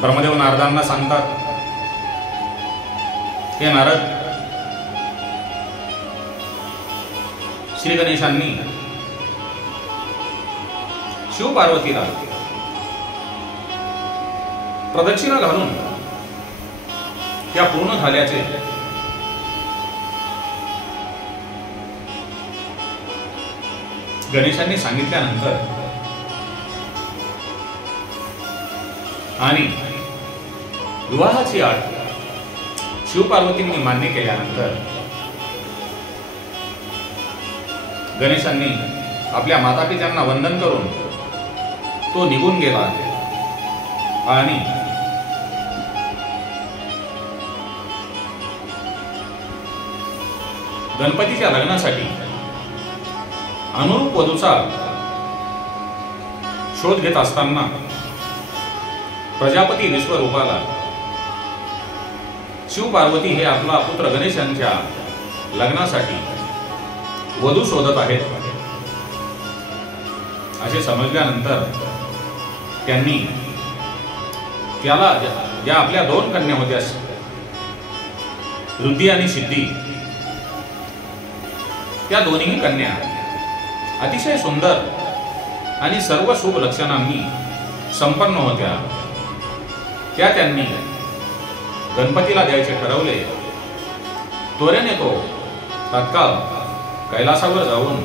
ब्रह्मदेव नारदांना सांगतात, हे नारद, श्री गणेशांनी शिव पार्वतीला प्रदक्षिणा घालून त्या पूर्ण झाल्याचे गणेशांनी सांगितल्यानंतर आणि विवाहाची अट शिवपार्वतींनी मान्य केल्यानंतर गणेशांनी आपल्या मातापित्यांना वंदन करून तो निघून गेला आणि गणपतीच्या लग्नासाठी अनुरूप वधूचा शोध घेत असताना प्रजापती विश्वरूपाला शिव पार्वती हे आपला पुत्र गणेशांच्या लग्नासाठी वधू शोधत आहेत असे समजल्यानंतर त्यांनी त्याला ज्या आपल्या 2 कन्या होत्या रुद्धी आणि सिद्धी, त्या दोन्ही कन्या अतिशय सुंदर आणि सर्व शुभ लक्षणांनी संपन्न होत्या, त्या त्यांनी गणपतीला द्यायचे ठरवले. त्वरेने तो तत्काळ कैलासावर जाऊन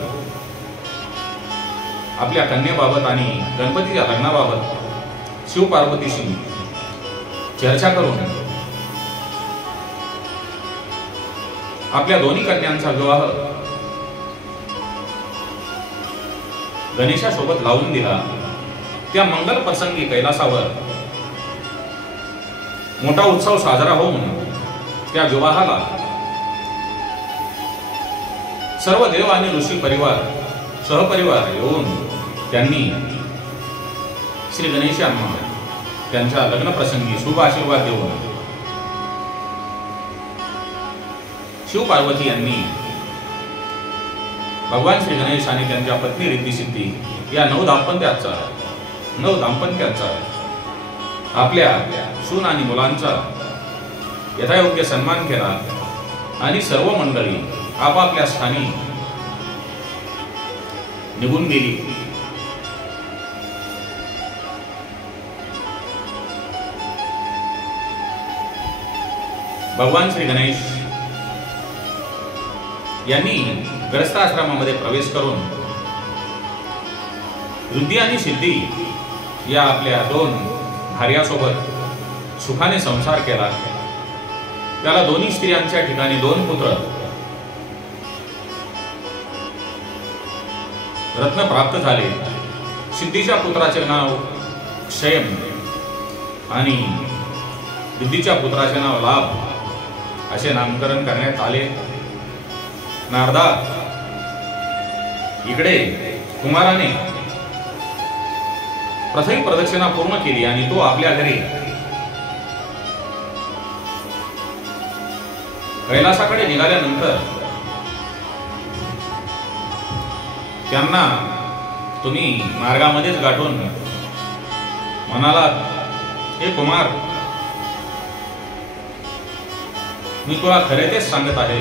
आपल्या कन्येबाबत आणि गणपतीच्या लग्नाबाबत शिव पार्वतीशी चर्चा करून आपल्या दोन्ही कन्यांचा विवाह गणेशासोबत लावून दिला. त्या मंगल प्रसंगी कैलासावर मोठा उत्सव साजरा होऊन त्या विवाहाला सर्व देव आणि ऋषी परिवार सहपरिवार येऊन त्यांनी श्री गणेशांना त्यांच्या लग्न प्रसंगी शुभ आशीर्वाद देऊन शिव पार्वती यांनी भगवान श्री गणेश आणि त्यांच्या पत्नी रिद्धी सिद्धी या 9 दाम्पत्याचा आपल्या सून आणि मुलांचा यथायोग्य सन्मान केला आणि सर्व मंडळी आपापल्या स्थानी निघून गेली. भगवान श्री गणेश यांनी ग्रस्ताश्रमामध्ये प्रवेश करून रुद्धी आणि सिद्धी या आपल्या 2 भार्यासोबत सुखाने संसार केला. त्याला दोन्ही स्त्रियांच्या ठिकाणी 2 पुत्र रत्न प्राप्त झाले. सिद्धीच्या पुत्राचे नाव क्षयम आणि रिद्धीच्या पुत्राचे नाव लाभ असे नामकरण करण्यात आले. नारदा, इकडे कुमाराने पृथ्वी प्रदक्षिणा पूर्ण केली आणि तो आपल्या घरी कैलासाकडे निघाल्यानंतर त्यांना तुम्ही मार्गामध्येच गाठून म्हणाला, हे कुमार, मी तुला खरे तेच सांगत आहे.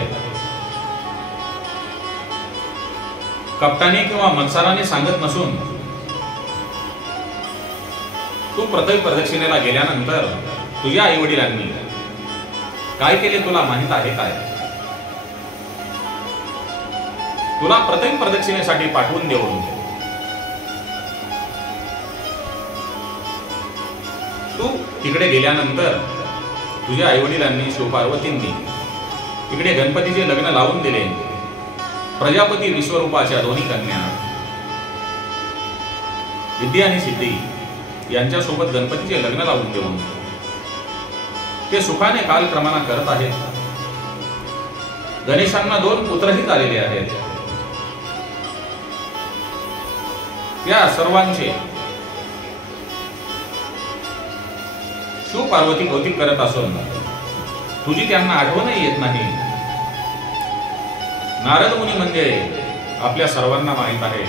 कपटाने किंवा मत्सराने सांगत नसून तू पृथ्वी प्रदक्षिणेला गेल्यानंतर तुझ्या आई वडिलांनी काय केले तुला माहित आहे काय? तुला पृथ्वी प्रदक्षिणेसाठी पाठवून देऊन तू तिकडे गेल्यानंतर तुझ्या आई वडिलांनी शिवपार्वतींनी इकडे गणपतीचे लग्न लावून दिले. प्रजापती विश्वरूपाच्या 2 कन्या रिद्धी आणि सिद्धी यांच्यासोबत गणपतीचे लग्न लावून देऊन ते सुखाने कालक्रमाने करत आहेत. गणेशांना 2 पुत्रही झालेले आहेत. त्या सर्वांचे शिव पार्वती कौतिक करत असून तुझी त्यांना आठवणही येत नाही. नारद मुनी म्हणजे आपल्या सर्वांना माहित आहे,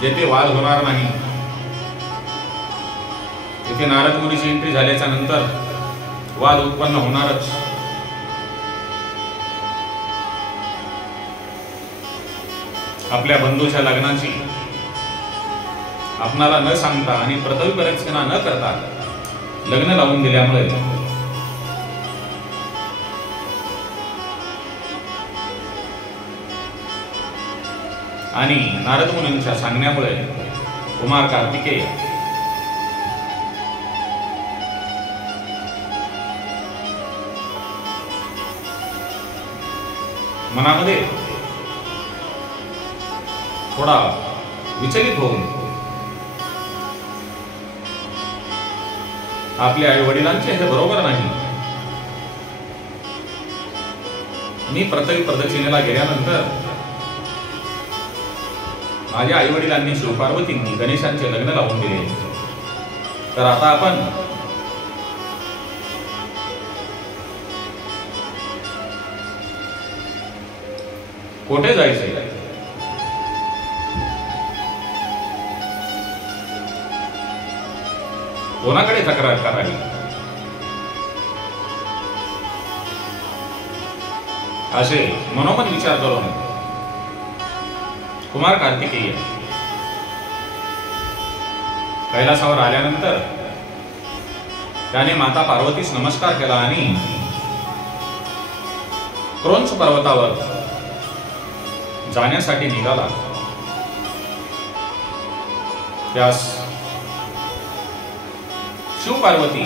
जेथे वाद होणार नाही इथे नारद मुनीची एंट्री झाल्याच्या नंतर वाद उत्पन्न होणारच. आपल्या बंधूच्या लग्नाची आपणाला न सांगता आणि प्रथम परीक्षणा न करता लग्न लावून दिल्यामुळे आणि नारद मुनींच्या सांगण्यामुळे कुमार कार्तिकेय मनामध्ये थोडा विचलित होऊन आपल्या आई वडिलांचे हे बरोबर नाही. मी पृथ्वी प्रदक्षिणेला गेल्यानंतर माझ्या आई वडिलांनी शिवपार्वतींनी गणेशांचे लग्न लावून दिले, तर आता आपण कोठे जायचे? कोणाकडे तक्रार करावी? असे मनोमन विचार करून कुमार कार्तिकेय कैलासावर आल्यानंतर त्याने माता पार्वतीस नमस्कार केला आणि क्रौंच पर्वतावर जाण्यासाठी निघाला. त्यास शिवपार्वती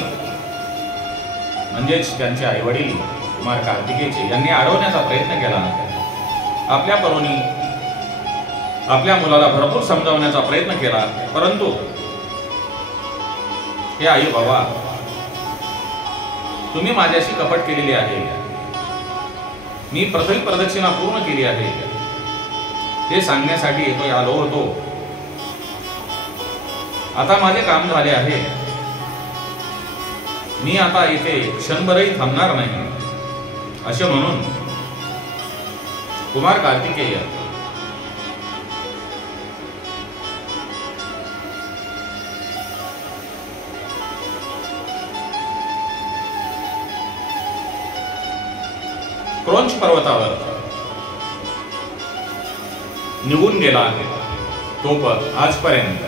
म्हणजेच त्यांचे आई वडील कुमार कार्तिकेयचे यांनी अडवण्याचा प्रयत्न केला. आपल्या परोनी आपल्या मुलाला भरपूर समजावण्याचा प्रयत्न केला, परंतु हे आई बाबा, तुम्ही माझ्याशी कपट केलेली आहे, मी पृथ्वी प्रदक्षिणा पूर्ण केली आहे हे सांगण्यासाठी येतो आलो होतो. आता माझे काम झाले आहे, मी आता इथे क्षणभरही थांबणार नाही असे म्हणून कुमार कार्तिकेय क्रौंच पर्वतावर निघून गेला आहे. तो आजपर्यंत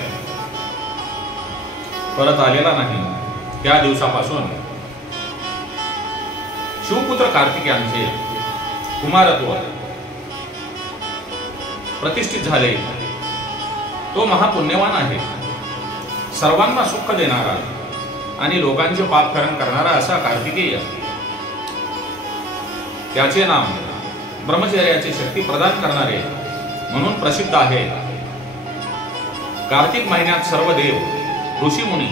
परत आलेला नाही. त्या दिवसापासून शिवपुत्र कार्तिकेयांचे कुमारत्व प्रतिष्ठित झाले. तो महापुण्यवान आहे, सर्वांना सुख देणारा आणि लोकांचे पापकरण करणारा असा कार्तिकेय. त्याचे नाम ब्रह्मचर्याची शक्ती प्रदान करणारे म्हणून प्रसिद्ध आहे. कार्तिक महिन्यात सर्व देव ऋषी मुनी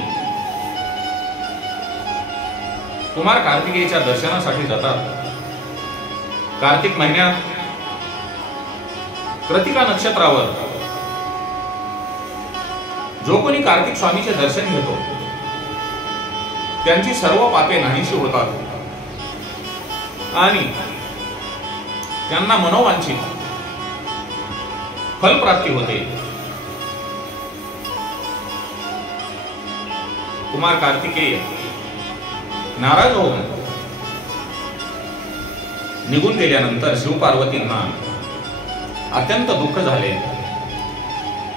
कुमार कार्तिकेयच्या दर्शनासाठी जातात. कार्तिक महिन्यात कृतिका नक्षत्रावर जो कोणी कार्तिक स्वामीचे दर्शन घेतो त्यांची सर्व पापे नाहीशी होतात आणि त्यांना मनोवांछित फलप्राप्ती होते. कुमार कार्तिकेय नाराज होऊन निघून गेल्यानंतर शिवपार्वतींना अत्यंत दुःख झाले.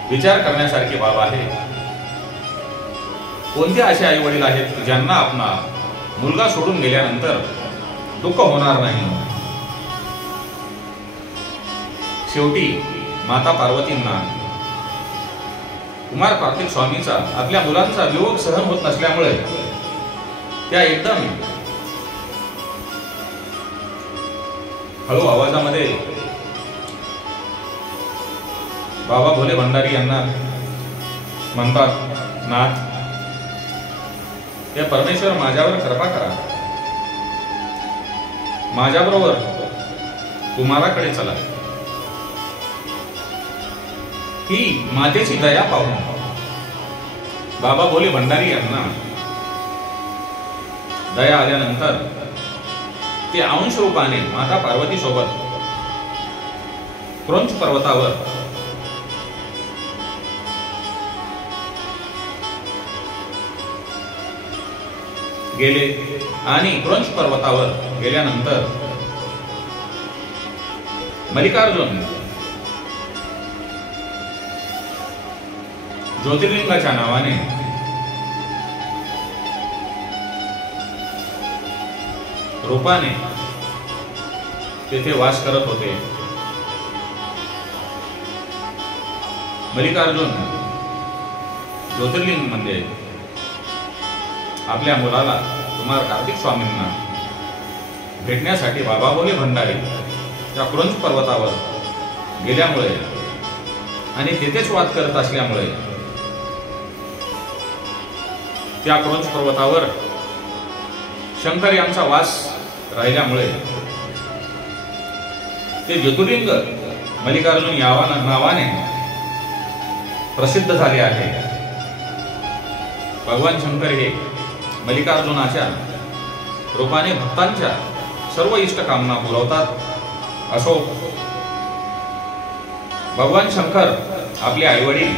विचार करण्यासारखी बाब आहे. कोणते असे आई वडील आहेत ज्यांना आपला मुलगा सोडून गेल्यानंतर दुःख होणार नाही. शेवटी माता पार्वतींना कुमार कार्तिक स्वामीचा आपल्या मुलांचा वियोग सहन होत नसल्यामुळे त्या एकदम हळू आवाजामध्ये बाबा भोले भंडारी यांना म्हणतात, नाथ, हे परमेश्वर माझ्यावर कृपा करा, माझ्याबरोबर कुमाराकडे चला. ही मातेची दया पाहून बाबा भोले भंडारी यांना दया आल्यानंतर ते अंश रूपाने माता पार्वती सोबत क्रौंच पर्वतावर गेले आणि क्रंच पर्वतावर गेल्यानंतर मल्लिकार्जुन ज्योतिर्लिंगाच्या नावाने रूपाने तेथे वास करत होते. मल्लिकार्जुन ज्योतिर्लिंग मध्ये आपल्या मुलाला कुमार कार्तिक स्वामींना भेटण्यासाठी बाबा भोले भंडारी त्या क्रंच पर्वतावर गेल्यामुळे आणि तेथेच वाद करत असल्यामुळे त्या क्रंच पर्वतावर शंकर यांचा वास राहिल्यामुळे ते ज्योतिर्लिंग मल्लिकार्जुन या नावाने प्रसिद्ध झाले आहे. भगवान शंकर हे मल्लिकार्जुनाच्या रूपाने भक्तांच्या सर्व इष्ट कामना पुरवतात. असो, भगवान शंकर आपले आईवडील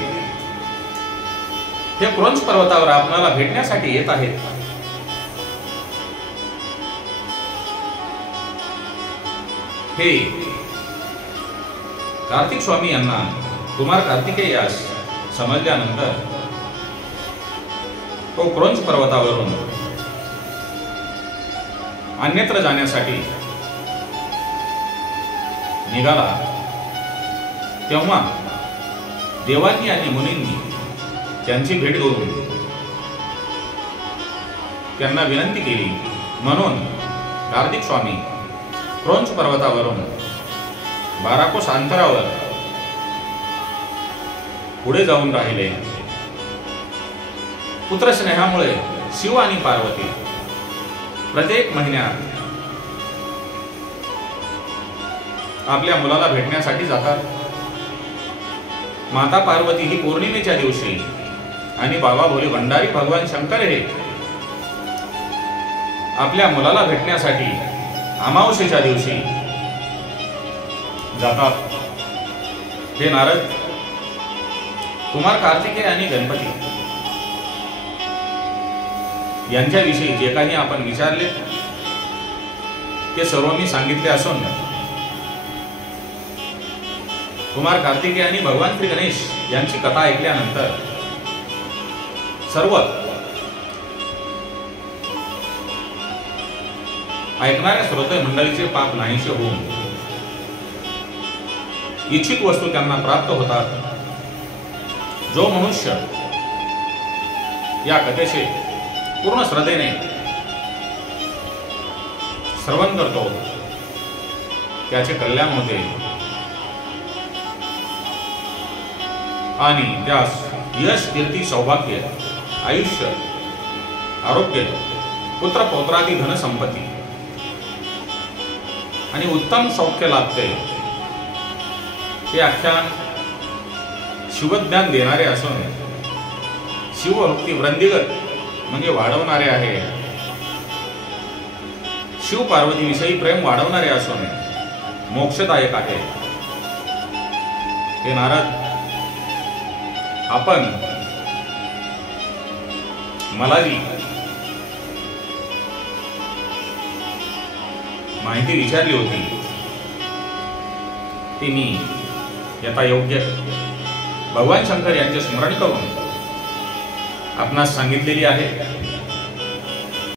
हे क्रंच पर्वतावर आपणाला भेटण्यासाठी येत आहेत. हे कार्तिक स्वामी यांना कुमार कार्तिकेयास समजल्यानंतर तो क्रंच पर्वतावरून अन्यत्र जाण्यासाठी निघाला. तेव्हा देवांनी आणि मुनींनी त्यांची भेट घेऊन त्यांना विनंती केली. म्हणून कार्तिक स्वामी क्रंच पर्वतावरून 12 कोस अंतरावर पुढे जाऊन राहिले. पुत्रस्नेहामुळे शिव आणि पार्वती प्रत्येक महिन्यात आपल्या मुलाला भेटण्यासाठी जातात. माता पार्वती ही पौर्णिमेच्या दिवशी आणि बाबा भोले भंडारी भगवान शंकर हे आपल्या मुलाला भेटण्यासाठी अमावस्येच्या दिवशी जातात. हे नारद, कुमार कार्तिकेय आणि गणपती यांच्याविषयी जे काही आपण विचारले ते सर्व मी सांगितले असून कुमार कार्तिकेय आणि भगवान श्री गणेश यांची कथा ऐकल्यानंतर सर्व ऐकणाऱ्या श्रोते मंडळीचे पाप नाहीसे होऊन इच्छित वस्तू त्यांना प्राप्त होतात. जो मनुष्य या कथेचे पूर्ण श्रद्धेने श्रवण करतो त्याचे कल्याण होते आणि त्यास यश, कीर्ती, सौभाग्य, आयुष्य, आरोग्य, पुत्र पौत्रादी धनसंपत्ती आणि उत्तम सौख्य लाभते. हे आख्यान शिवज्ञान देणारे असून शिवभक्ती वृद्धिगत म्हणजे वाढवणारे आहे. शिव पार्वती विषयी प्रेम वाढवणारे असून मोक्षदायक आहे. हे नारद, आपण मला जी माहिती विचारली होती ती मी यथा योग्य भगवान शंकर यांचे स्मरण करून आपणास सांगितलेली आहे.